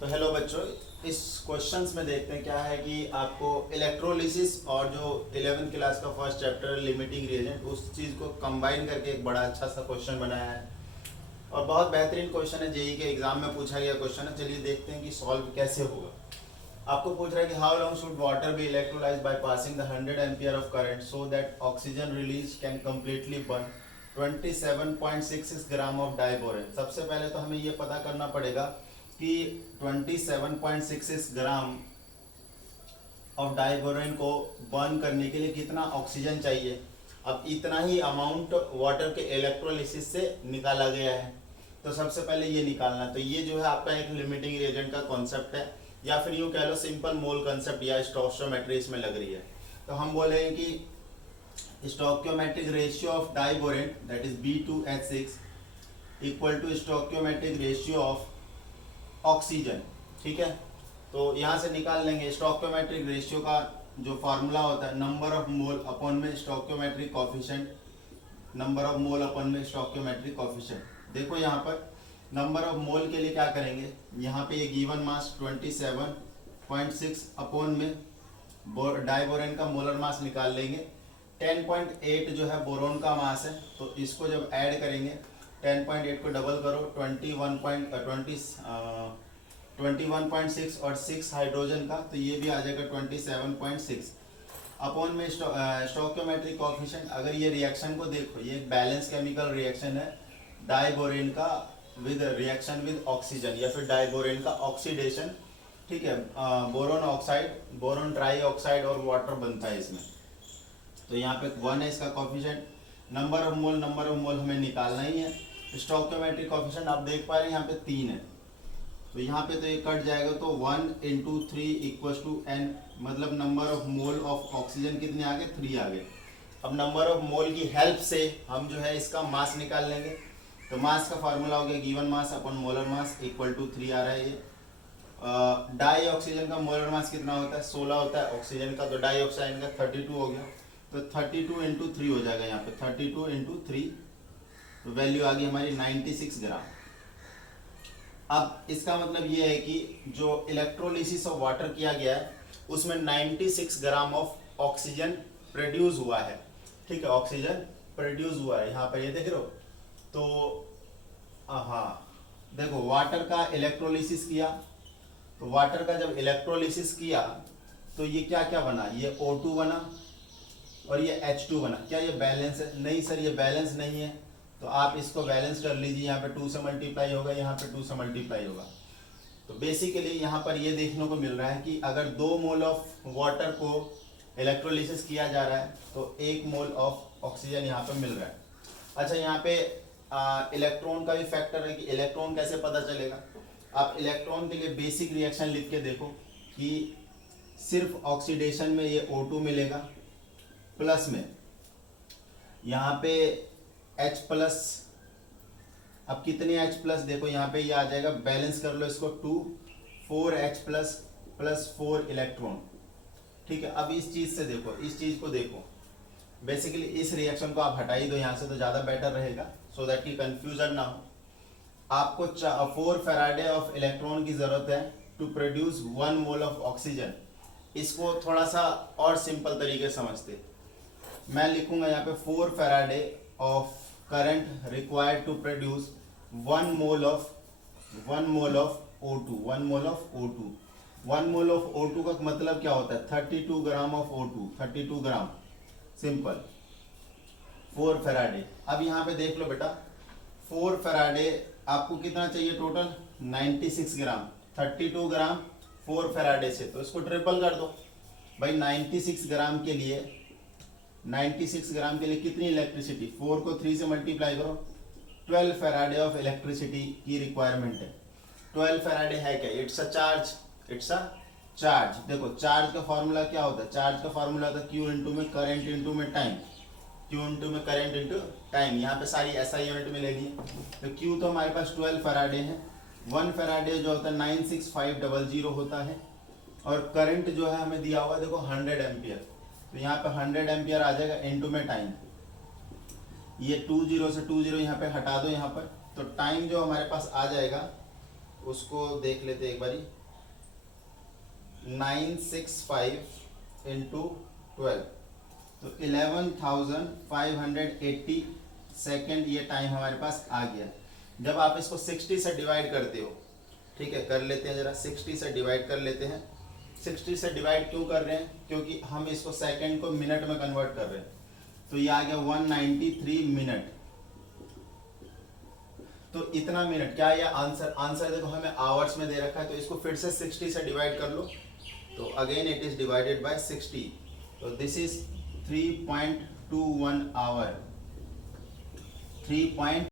तो हेलो बच्चों, इस क्वेश्चंस में देखते हैं क्या है कि आपको इलेक्ट्रोलिसिस और जो 11th क्लास का फर्स्ट चैप्टर लिमिटिंग रिएजेंट उस चीज़ को कंबाइन करके एक बड़ा अच्छा सा क्वेश्चन बनाया है और बहुत बेहतरीन क्वेश्चन है। जेई के एग्जाम में पूछा गया क्वेश्चन है। चलिए देखते हैं कि सॉल्व कैसे होगा। आपको पूछ रहा है कि how long should water be electrolysed by passing the 100 ampere of current so that oxygen release can completely burn 27.66 gram of diborane. सबसे पहले तो हमें ये पता करना पड़ेगा कि 27.66 ग्राम ऑफ डाइबोरेन को बर्न करने के लिए कितना ऑक्सीजन चाहिए। अब इतना ही अमाउंट वाटर के इलेक्ट्रोलिसिस से निकाला गया है, तो सबसे पहले ये निकालना। तो ये जो है आपका एक लिमिटिंग रिएजेंट का कॉन्सेप्ट है, या फिर यूँ कह लो सिंपल मोल कंसेप्ट या स्टोइकियोमेट्री इसमें लग रही है। तो हम बोलेंगे कि stoichiometric ratio of diborane that is B2H6 equal to stoichiometric ratio of oxygen. ठीक है, तो यहाँ से निकाल लेंगे स्टोइकियोमेट्रिक रेशियो का जो फार्मूला होता है नंबर ऑफ मोल अपॉन में stoichiometric coefficient, number of mole upon में स्टोइकियोमेट्रिक कोएफिशिएंट। देखो यहाँ पर नंबर ऑफ मोल के लिए क्या करेंगे, यहाँ पे ये गिवन मास 27.6 अपॉन में डाइबोरेन का मोलर मास निकाल लेंगे। 10.8 जो है बोरोन का मास है, तो इसको जब ऐड करेंगे 10.8 को डबल करो 21.6 और 6 हाइड्रोजन का, तो ये भी आ जाएगा 27.6 अपॉन में स्टोइकियोमेट्रिक कोएफिशिएंट। अगर ये रिएक्शन को देखो, ये एक बैलेंस केमिकल रिएक्शन है डाइबोरेन का विद रिएक्शन विद ऑक्सीजन या फिर डाइबोरेन का ऑक्सीडेशन। ठीक है, boron oxide, boron try oxide और वाटर बनता है इसमें। तो यहाँ पे 1 है इसका कोएफिशिएंट। नंबर ऑफ मोल हमें निकालना ही है। स्टोइकियोमेट्रिक कोएफिशिएंट आप देख पा रहे हैं यहाँ पे 3 है, तो यहाँ पे तो ये कट जाएगा, तो 1 × 3 इक्वल्स टू n, मतलब number of mole of oxygen कितने आ गए, 3 आ गए। अब नंबर ऑफ मोल की हेल्प से हम जो है इसका मास निकाल लेंगे। तो मास का फार्मूला हो गया given mass upon molar mass equal to 3 आ रहा है ये। डाई ऑक्सीजन का मोलर मास कितना होता है, 16 होता है। ऑक्सीजन का तो डाई ऑक्साइड का 32 हो गया, तो 32 × 3 हो जाएगा यहाँ पे 32 × 3, तो वैल्यू आ गई हमारी 96 ग्राम। अब इसका मतलब ये है कि जो इलेक्ट्रोलिसिस ऑफ वाटर किया गया है उसमें 96 ग्राम ऑफ ऑक्सीजन प्रोड्यूस हुआ है। ठीक है, ऑक्सीजन प्रोड्यूस हुआ है यहाँ पर, ये देख रहे हो। तो हाँ देखो, वाटर का इलेक्ट्रोलिसिस किया, तो वाटर का जब इलेक्ट्रोलिसिस किया तो ये क्या क्या बना, ये O2 बना और ये H2 बना। क्या ये बैलेंस है? नहीं सर, ये बैलेंस नहीं है। तो आप इसको बैलेंस कर लीजिए, यहाँ पे 2 से मल्टीप्लाई होगा, यहाँ पे 2 से मल्टीप्लाई होगा। तो बेसिकली यहाँ पर ये देखने को मिल रहा है कि अगर 2 मोल ऑफ वाटर को इलेक्ट्रोलिसिस किया जा रहा है तो 1 मोल ऑफ ऑक्सीजन यहाँ पे मिल रहा है। अच्छा, यहाँ पे इलेक्ट्रॉन का भी फैक्टर है कि इलेक्ट्रॉन कैसे पता चलेगा। आप इलेक्ट्रॉन के लिए बेसिक रिएक्शन लिख के देखो कि सिर्फ ऑक्सीडेशन में ये O2 मिलेगा, प्लस में यहाँ पे H प्लस। अब कितने H प्लस देखो यहाँ पे ये आ जाएगा, बैलेंस कर लो इसको 2, 4H प्लस प्लस 4 इलेक्ट्रॉन। ठीक है, अब इस चीज़ से देखो, इस चीज़ को देखो, बेसिकली इस रिएक्शन को आप हटा ही दो यहाँ से तो ज़्यादा बेटर रहेगा, सो दैट कि कंफ्यूजन ना हो। आपको 4 फैराडे ऑफ इलेक्ट्रॉन की ज़रूरत है to produce 1 mole of oxygen. इसको थोड़ा सा और सिंपल तरीके समझते, मैं लिखूंगा यहाँ पे 4 faraday of current required to produce 1 mole of O2। 1 mole of O2, 1 mole of O2 का मतलब क्या होता है, 32 gram of O2, 32 gram, simple 4 faraday. अब यहाँ पे देख लो बेटा, 4 फैराडे आपको कितना चाहिए टोटल, 96 ग्राम। 32 ग्राम 4 फैराडे से, तो इसको ट्रिपल कर दो भाई। 96 ग्राम के लिए, 96 ग्राम के लिए कितनी इलेक्ट्रिसिटी, 4 को 3 से मल्टीप्लाई करो, 12 फैराडे ऑफ इलेक्ट्रिसिटी की रिक्वायरमेंट है। 12 फैराडे है क्या, it's a charge, it's a charge. देखो चार्ज का फॉर्मूला क्या होता है, चार्ज का फॉर्मूला होता है Q इंटू में करंट इंटू में टाइम, Q इंटू में करंट इंटू टाइम। यहाँ पे सारी SI यूनिट में ले ली, तो Q तो हमारे पास 12 फैराडे है। 1 फैराडे जो होता है 96500 होता है, और करंट जो है हमें दिया हुआ है देखो 100 एम्पियर, तो यहाँ पे 100 एम्पियर आ जाएगा इंटू में टाइम। ये 20 से 20 यहाँ पे हटा दो यहाँ पर, तो टाइम जो हमारे पास आ जाएगा उसको देख लेते एक बारी। 965 इंटू 12 तो 11,580 सेकेंड ये टाइम हमारे पास आ गया। जब आप इसको 60 से डिवाइड करते हो, ठीक है, कर लेते हैं जरा, 60 से डिवाइड कर लेते हैं। 60 से डिवाइड क्यों कर रहे हैं? क्योंकि हम इसको सेकंड को मिनट में कन्वर्ट कर रहे हैं। तो ये आ गया 193 मिनट। तो इतना मिनट क्या है? आंसर देखो हमें आवर्स में दे रखा है, तो इसको फिर से 60 से डिवाइड कर लो। तो again it is divided by 60, तो दिस इज 3.21 आवर। 3.